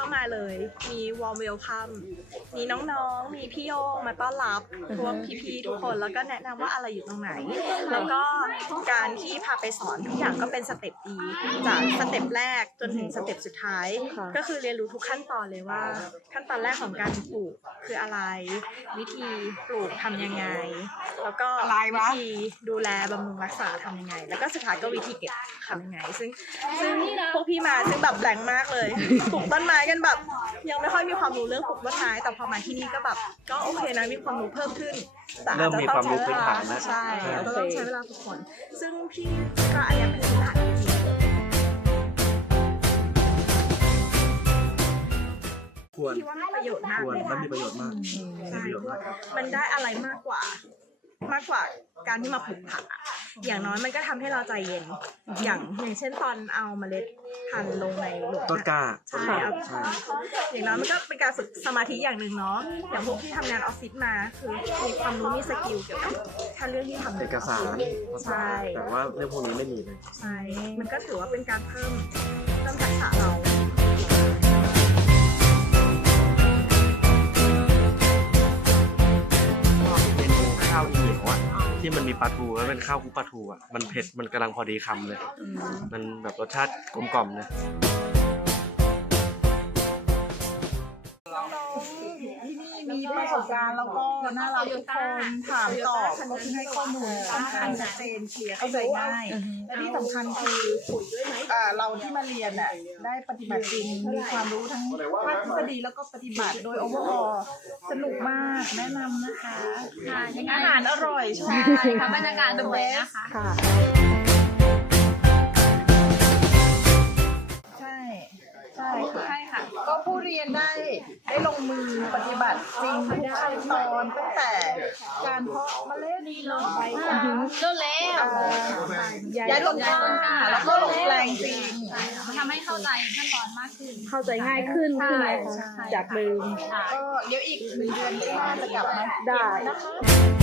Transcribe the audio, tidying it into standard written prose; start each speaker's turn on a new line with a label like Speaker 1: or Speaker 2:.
Speaker 1: เข้ามาเลยมีวอร์มเวลคัมมีน้องๆมีพี่โยงมาต้อนรับพวกพี่ๆทุกคนแล้วก็แนะนำว่าอะไรอยู่ตรงไหนแล้วก็การที่พาไปสอนทุกอย่างก็เป็นสเต็ปดีจากสเต็ปแรกจนถึงสเต็ปสุดท้ายก็คือเรียนรู้ทุกขั้นตอนเลยว่าขั้นตอนแรกของการปลูกคืออะไรวิธีปลูกทำยังไงแล้วก็วิธีดูแลบำรุงรักษาทำยังไงแล้วก็สุดท้ายก็วิธีเก็บทำยังไงซึ่งพวกพี่มาซึ่งแบบแบงค์มากเลยปลูกต้นไม้กันแบบยังไม่ค่อยมีความรู้เรื่องปลูกต้นไม้แต่พอมาที่นี่ก็แบบก็โอเคนะมีความรู้เพิ่มขึ้นแต่อาจจะต้องใช้เวลาใช่อาจจะต้องใช้เวลาฝึกฝนซึ่งพี่ก็อายัดพื้นฐานดี
Speaker 2: ควร
Speaker 1: ที่ว่ามีประโยชน์มาก
Speaker 2: ควรและมีประโยชน์มาก
Speaker 1: มันได้อะไรมากกว่าการที่มาปลูกผักอย่างน้อยมันก็ทำให้เราใจเย็นอย่างเช่นตอนเอาเมล็ดพันธุ์ลงในหลุม
Speaker 2: ต้นกล้า
Speaker 1: ใช่อย่างน้อยมันก็เป็นการฝึกสมาธิอย่างหนึ่งเนาะอย่างพวกที่ทำงานออฟฟิศมาคือมีความรู้มีสกิลเกี่ยวกับแค่เรื่องที่ทำ
Speaker 2: เอกสาร
Speaker 1: ใช่
Speaker 2: แต่ว่าเรื่องพวกนี้ไม่มีเลย
Speaker 1: ใช่มันก็ถือว่าเป็นการเพิ่มทักษะเรา
Speaker 2: เมนูข้าวอีเหนียวอ่ะที่มันมีปลาทูแล้วเป็นข้าวคลุกปลาทูอ่ะมันเผ็ดมันกำลังพอดีคำเลยมันแบบรสชาติกลมกล่อมเลย
Speaker 3: มีประสบการณ์แล้วก็น่ารักทุกคนถามตอบให้ข้อมูลค่อนข้างชัดเจนเคลียร์เข้าใจง่ายและที่สำคัญคือเราที่มาเรียนได้ปฏิบัติจริงมีความรู้ทั้งภาคทฤษฎีแล้วก็ปฏิบัติโดย overall สนุกมากแนะนำนะคะอาหารอร่อยใช่ค่ะบรรยากาศสวยนะคะใช่ค่ะก็ผู้เรียนได้ลงมือปฏิบัติจริงทุกขั้นตอนตั้งแต่การเพาะเมล็ดลงไปย้ายต้นกล้าแล้วก็ลงแปลงจริง
Speaker 4: ทำให้เข้าใจขั้นตอนมากขึ้น
Speaker 5: เข้าใจง่ายขึ้นจากเดิม
Speaker 3: ก็เดี๋ยวอีก1 เดือนข้างหน้าจะกลับมา
Speaker 5: ได้
Speaker 3: นะคะ